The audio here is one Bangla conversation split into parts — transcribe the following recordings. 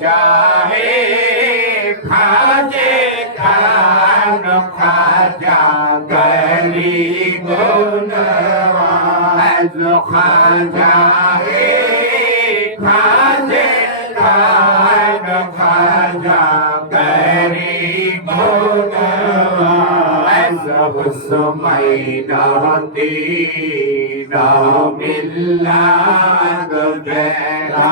चाहे खाते खान खान खाजा गली गुनवाज हुस्मैना दीना मिल्ला गैरा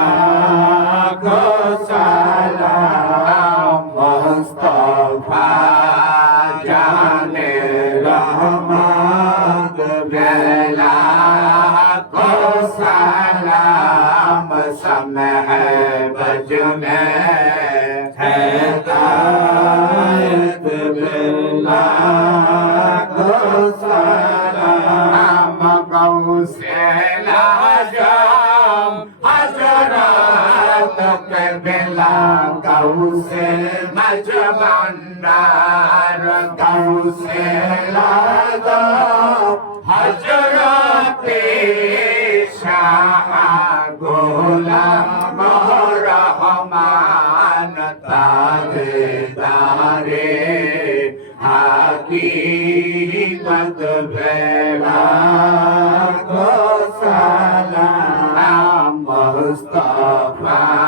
কাউসে মজবান্ডার কাউসে লাগা হজরতে শাহ গোলাম রহমান তাগদারে হাকিমত ভেলা গোসালা মুস্তফা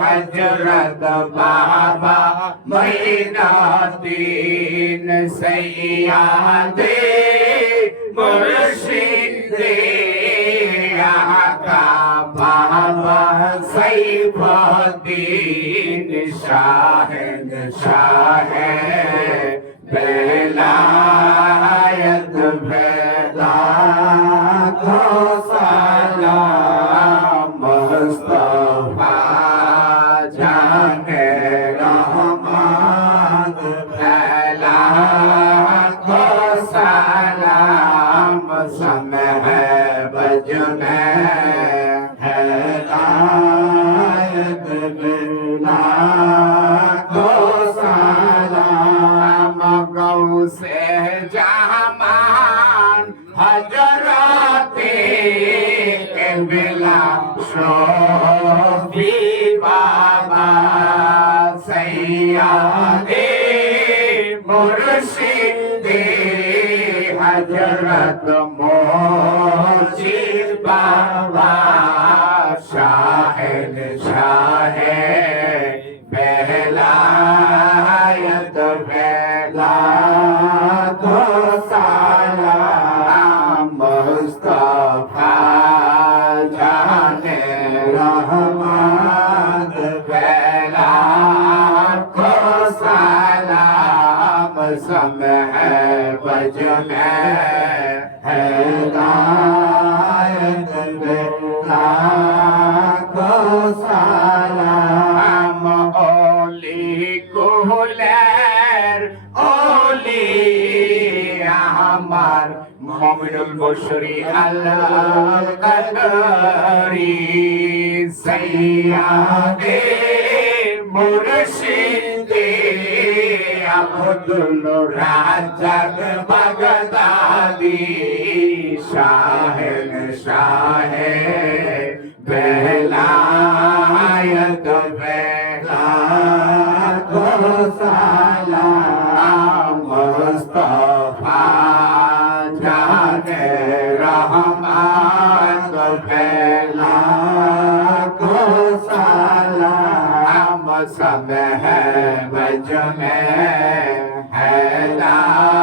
हजरत बाबा मैनादीन सयादे मुर्शिदे आका बाबा सैफुद्दीन शाहन शाह बेला শোভি বাবা সৈয়াদে মুর্শিদে হজরত মোহ समय बज में है गायक को सलाम ओली कुलर ओली हमार मोमिनुल बशरी अल्लाह कदरी सैयादे मुर्शिद खुदनु राजक बगदादी शाहन शाह बहलायत बहला को सलाम मुस्तफ़ा जाने रहमान तो बहला को सलाम सब है में है